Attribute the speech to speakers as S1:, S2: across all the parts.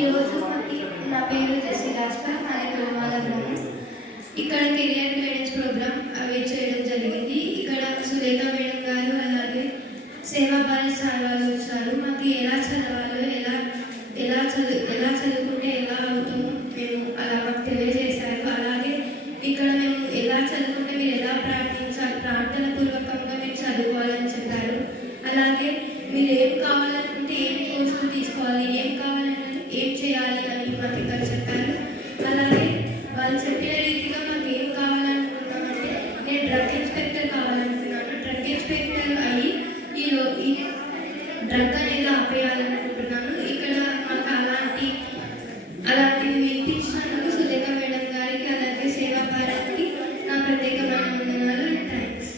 S1: ఈరోజు నా పేరు జెసి రాజ్పల్ మాది తొలిమాల గ్రామం. ఇక్కడ కెరియర్ గైడెన్స్ ప్రోగ్రామ్ అవి చేయడం జరిగింది. ఇక్కడ సురేఖ మేడం గారు అలాగే సేవా భారత్ సార్ వాళ్ళు వచ్చారు. మాకు ఎలా చదవాలో తీసుకోవాలి ఏం కావాలన్నది ఏం చేయాలి అని మాకు ఇక్కడ చెప్పారు. అలాగే వాళ్ళు చెప్పిన రీతిగా మాకు ఏం కావాలనుకున్నామంటే నేను డ్రగ్ ఇన్స్పెక్టర్ కావాలనుకున్నాను. డ్రగ్ ఇన్స్పెక్టర్ అయ్యి ఈలో ఈ డ్రగ్ అనేది ఆపేయాలనుకుంటున్నాను. ఇక్కడ మాకు అలాంటి అలాంటివి వినిపించినందుకు సులేఖ మేడం గారికి అలాగే సేవా భారత్కి నా ప్రత్యేకమైన వందనాలు. థ్యాంక్స్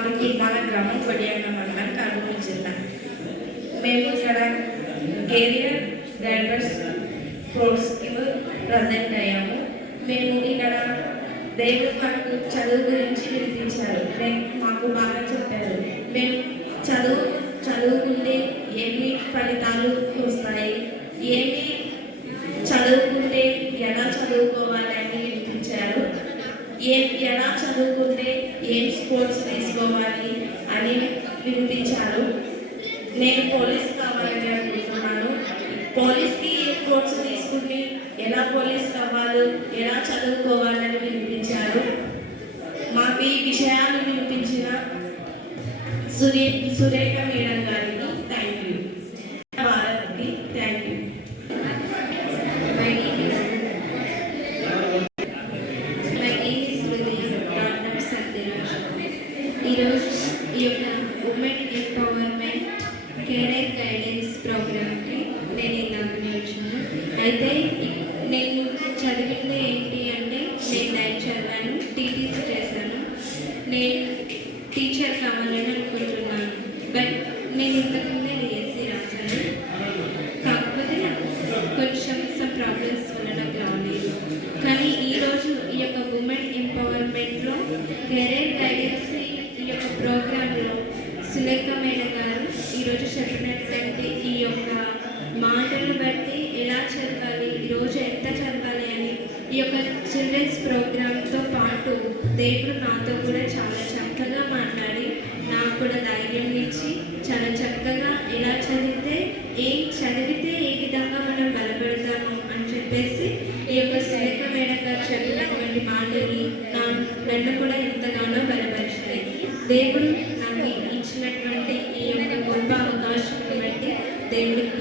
S2: మాకు మా గ్రామం కొడియాల మండలం కర్నూలు జిల్లా మేము ఇక్కడ కెరియర్ డ్రైవర్స్ కోర్స్కి ప్రజెంట్ అయ్యాము. మేము ఇక్కడ దేవుడు మాకు చదువు గురించి వినిపించారు. మాకు బాగా చెప్పారు. మేము చదువు చదువుకుంటే ఏమి ఫలితాలు వస్తాయి? ఏమి చదువుకుంటే ఎలా చదువుకోవాలి అని వినిపించారు ఏ ఎలా చదువుకుంటే ఏం స్పోర్ట్స్ తీసుకోవాలి అని వినిపించారు. నేను పోలీస్ కావాలని అనుకుంటున్నాను. పోలీస్కి ఏ కోర్స్ తీసుకుని ఎలా పోలీస్ కావాలి ఎలా చదువుకోవాలని వినిపించారు. మాకు ఈ విషయాలు వినిపించిన సురే సురేఖ మేడం గారికి
S3: అయితే నేను చదివింది ఏంటి అంటే నేను నైట్ చదివాను టీటీసీ చేశాను. నేను టీచర్ కావాలని అనుకుంటున్నాను. బట్ నేను ఇంతకుముందే డిఎస్సి రాశాను. కాకపోతే నాకు కొంచెం సమ్ ప్రాబ్లమ్స్ ఉండడం నాకు రాలేదు. కానీ ఈరోజు ఈ యొక్క ఉమెన్ ఎంపవర్మెంట్లో కెరీర్ గైడెన్స్ ఈ యొక్క ప్రోగ్రాంలో సులేఖ మేడం గారు ఈరోజు చెప్పినటువంటి ఈ యొక్క ఎలా చదవాలి ఈరోజు ఎంత చదవాలి అని ఈ యొక్క చిల్డ్రన్స్ ప్రోగ్రామ్తో పాటు దేవుడు నాతో కూడా చాలా చక్కగా మాట్లాడి నాకు కూడా ధైర్యం ఇచ్చి చాలా చక్కగా ఎలా చదివితే ఏం చదివితే ఏ విధంగా మనం బలపడతాము అని చెప్పేసి ఈ యొక్క సురేఖ మేడం గారు చెప్పినటువంటి మాటలు నా నన్ను కూడా ఎంతగానో బలపరిచాయి. దేవుడు నాకు ఇచ్చినటువంటి ఈ యొక్క గొప్ప అవకాశం బట్టి దేవుడికి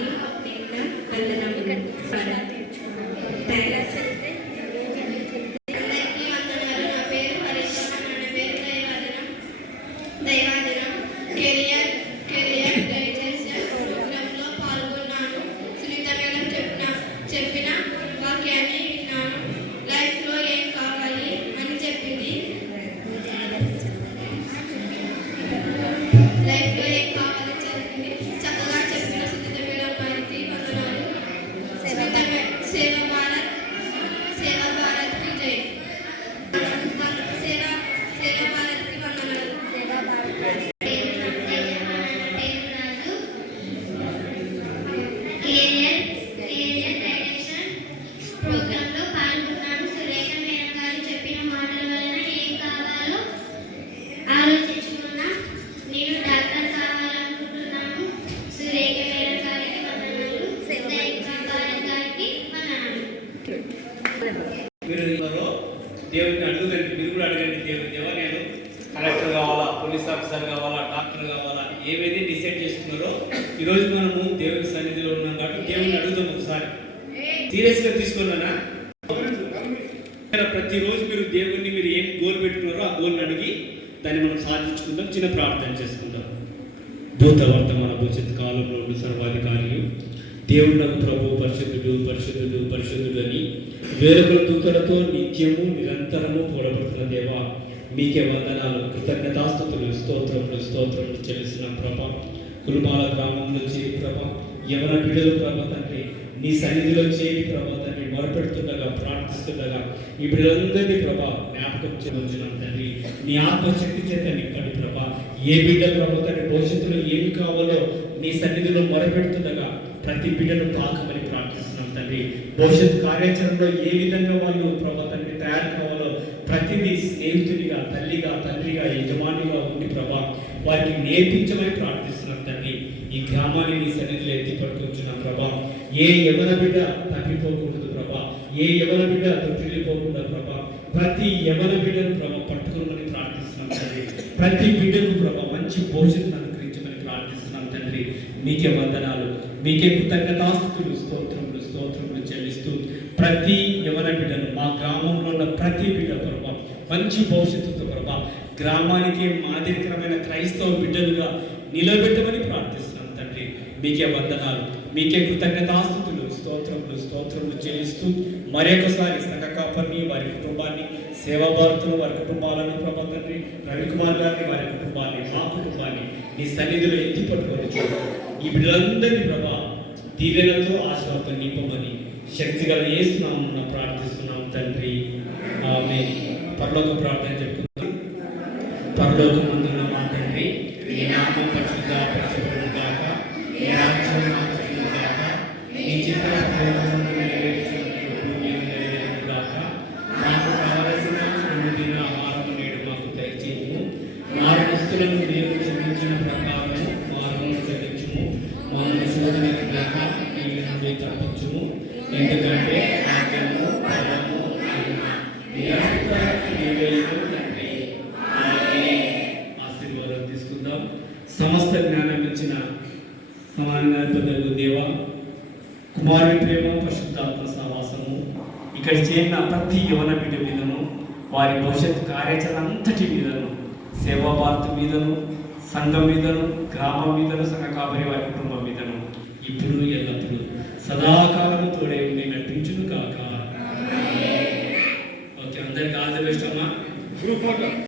S1: దైవాదనం కెరియర్
S4: అడుగుదండి మీరు కూడా అడగండి ఎవరు నేను కలెక్టర్ కావాలా పోలీస్ ఆఫీసర్ కావాలా డాక్టర్ కావాలా ఏవైతే డిసైడ్ చేసుకున్నారో ఈరోజు మనము దేవుని సన్నిధిలో ఉన్నాం కాబట్టి దేవుని అడుగుదాం ఒకసారి. సీరియస్గా తీసుకున్నానా ప్రతిరోజు మీరు దేవుణ్ణి మీరు ఏం గోల్ పెట్టుకున్నారో ఆ గోల్ని అడిగి దాన్ని మనం సాధించుకుందాం చిన్న ప్రార్థన చేసుకుందాం. భూత వర్తమాన భవిష్యత్ కాలంలో సర్వాధికారులు సర్వాధికారి దేవుడు ప్రభు పరిశుద్ధుడు పరిశుద్ధుడు పరిశుద్ధుడు అని వేరొకల దూతలతో నిత్యము నిరంతరము పోరాడుతున్న దేవా మీకే వందనాలు కృతజ్ఞతాస్తుతులు స్తోత్రములు స్తోత్రములు చెల్లిస్తున్న ప్రభ. కురుమాల గ్రామం నుంచి ప్రభ ఎవరి బిడ్డలు ప్రభ తండ్రి నీ సన్నిధిలో చేరి ప్రభా తండ్రి మొరపెడుతుండగా ప్రార్థిస్తుండగా ఈ బిడ్డలందరినీ ప్రభా జ్ఞాపకం చేయవచ్చున్నాం తండ్రి. నీ ఆత్మశక్తి చేత నింపండి ప్రభా. ఏ బిడ్డ ప్రభా తండ్రి భవిష్యత్తులో ఏమి కావాలో నీ సన్నిధిలో మొరపెడుతుండగా ప్రతి బిడ్డను తాకమని ప్రార్థిస్తున్నాం తండ్రి. భవిష్యత్ కార్యాచరణలో ఏ విధంగా వాళ్ళు ప్రభా తండ్రి తయారు కావాలో ప్రతిదీ స్నేహితునిగా తల్లిగా తండ్రిగా యజమానిగా ఉండి ప్రభా వారికి నేర్పించమని ప్రార్థిస్తున్నాం తండ్రి. ఈ గ్రామాన్ని నీ సన్నిధిలో ఎత్తి పట్టుకుంటున్నాం ప్రభా. ఏ ఎవరి బిడ్డ తప్పిపోకూడదు ప్రభా. ఏ ఎవరి బిడ్డ తొట్టిల్లిపోకుండా ప్రభా. ప్రతి ఎవరి బిడ్డను ప్రభా పట్టుకోమని ప్రార్థిస్తున్నాం తండ్రి. ప్రతి బిడ్డను ప్రభా మంచి భవిష్యత్తును అనుగ్రహించమని ప్రార్థిస్తున్నాం తండ్రి. మీకే వందనాలు. మీకే కృతజ్ఞతాస్తుతులు స్తోత్రములు స్తోత్రములు చెల్లిస్తూ ప్రతి యవన బిడ్డను మా గ్రామంలో ఉన్న ప్రతి బిడ్డ ప్రభా మంచి భవిష్యత్తుతో ప్రభా గ్రామానికి మాదిరికరమైన క్రైస్తవ బిడ్డలుగా నిలబెట్టమని ప్రార్థిస్తున్నాం తండ్రి. మీకే వందనాలు మీకే కృతజ్ఞతాస్తుతులు స్తోత్రములు స్తోత్రములు చెల్లిస్తూ మరొకసారి సంఘ కాపర్ని వారి కుటుంబాన్ని సేవా భారతులు వారి కుటుంబాలను ప్రభా తండ్రి రవికుమార్ గారిని వారి కుటుంబాన్ని మా కుటుంబాన్ని నీ సన్నిధిలో ఎత్తి పట్టుకోవచ్చు ఈ బిడ్డలందరినీ ప్రభా దీవెనతో ఆశీర్వాదం నింపమని శక్తి గల ఏస్తున్నాము ప్రార్థిస్తున్నాం తండ్రి. ఆమె పరలోక ప్రార్థన చెప్పుకుందాం. పరలోక ఎందుకంటే రాజ్యము బలము మహిమ. ఆశీర్వాదం తీసుకుందాం. సమస్త జ్ఞానం ఇచ్చిన సమానంగా దేవ దేవా. కుమారుని ప్రేమ పరిశుద్ధాత్మ సహవాసము. ఇక్కడ చేరిన ప్రతి యువన బిడ్డ మీదను వారి భవిష్యత్ కార్యాచరణ అంతటి మీదను సేవా భారత్ మీదను సంఘం మీదను గ్రామం మీదను సంఘ కాబరి వారి కుటుంబం మీదను. ఇప్పుడు ఎల్లప్పుడూ సదాకాలము తోడే ఉండి నడిపించును కాక ఓకే అందరికి ఆల్ ది బెస్ట్ అమ్మా.